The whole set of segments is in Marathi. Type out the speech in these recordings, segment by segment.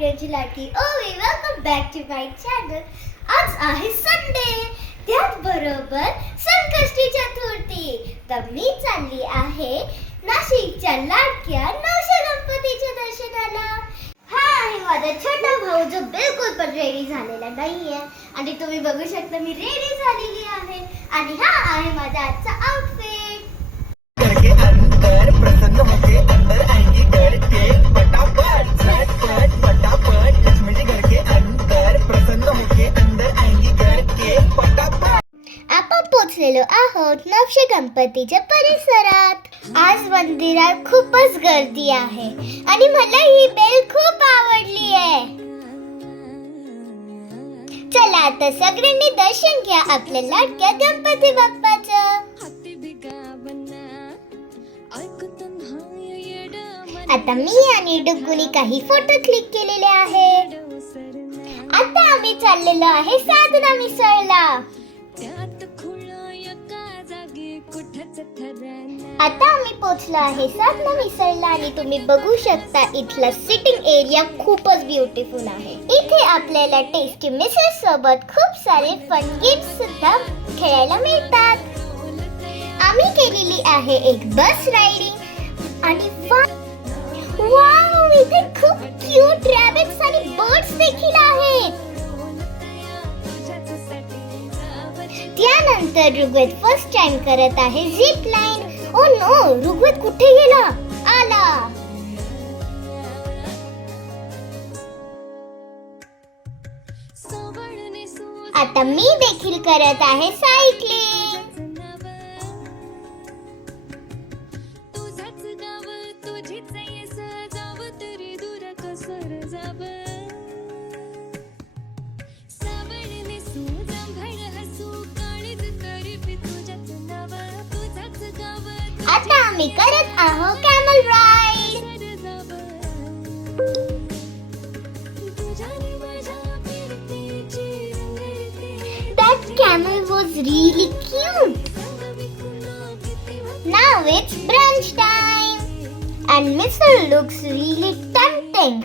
सगळ्यांची लाडकी Ovi. Welcome back to my channel. आज आहे संडे, त्याच बरोबर संकष्टी चतुर्थी. तर मी चालली आहे नाशिकच्या लाडक्या नवशे गणपतीच्या दर्शनाला. हा आहे माझा छोटा भाऊ जो बिलकुल पण रेडी झालेला नाहीये आणि तुम्ही बघू शकता मी रेडी झालेली आहे. आणि हा आहे माझा आजचा आउटफिट. प्रसन्न होके अंदर आएंगी घर के फटाफट झटपट फटाफट लक्ष्मी जी घर के अंदर प्रसन्न होके अंदर आएंगी घर के फटाफट. आपण पोहोचलेलो आहोत नवशे गणपतीच्या परिसरात. आज मंदिरात खूपच गर्दी आहे आणि मला ही बेल खूप आवडली आहे. चला आता सगळ्यांनी दर्शन घ्या आपल्या लाडक्या गणपती बाप्पाचं. आता मी आणि डुग्गुनी काही फोटो क्लिक केलेले आहेत. आता आम्ही चाललेलो आहे साधना मिसळला. आता आम्ही पोहोचलो आहे साधना मिसळला आणि तुम्ही बघू शकता इथला सिटिंग एरिया खूपच ब्युटिफुल आहे. इथे आपल्याला टेस्टी मिसळ सोबत खूप सारे फन गेम्स सुद्धा खेळायला मिळतात. आम्ही केलेली आहे एक बस रायडिंग आणि वाव, इथे खूप क्यूट रॅबिट्स आणि बर्ड्स देखील आहेत. त्यानंतर ऋग्वेद फर्स्ट टाइम करत आहे zip line. Oh no, Rigved कुठे गेला? आला. आता मी देखील करत आहे सायकलिंग. आता आम्ही करत आहोत camel ride. That camel was really cute. Now it's brunch time and Mr. looks really tempting.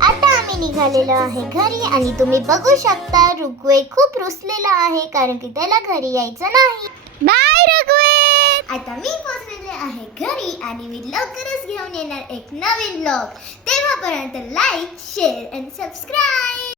आता आम्ही निघालेलो आहे घरी आणि तुम्ही बघू शकता ऋग्वेद खूप रुसलेला आहे कारण की त्याला घरी यायचं नाही. बाय ऋग्वेद. आता मी पोहोचलेले आहे घरी आणि मी लवकरच घेऊन येणार एक नवीन व्लॉग. तेव्हापर्यंत लाईक, शेअर आणि सबस्क्राईब.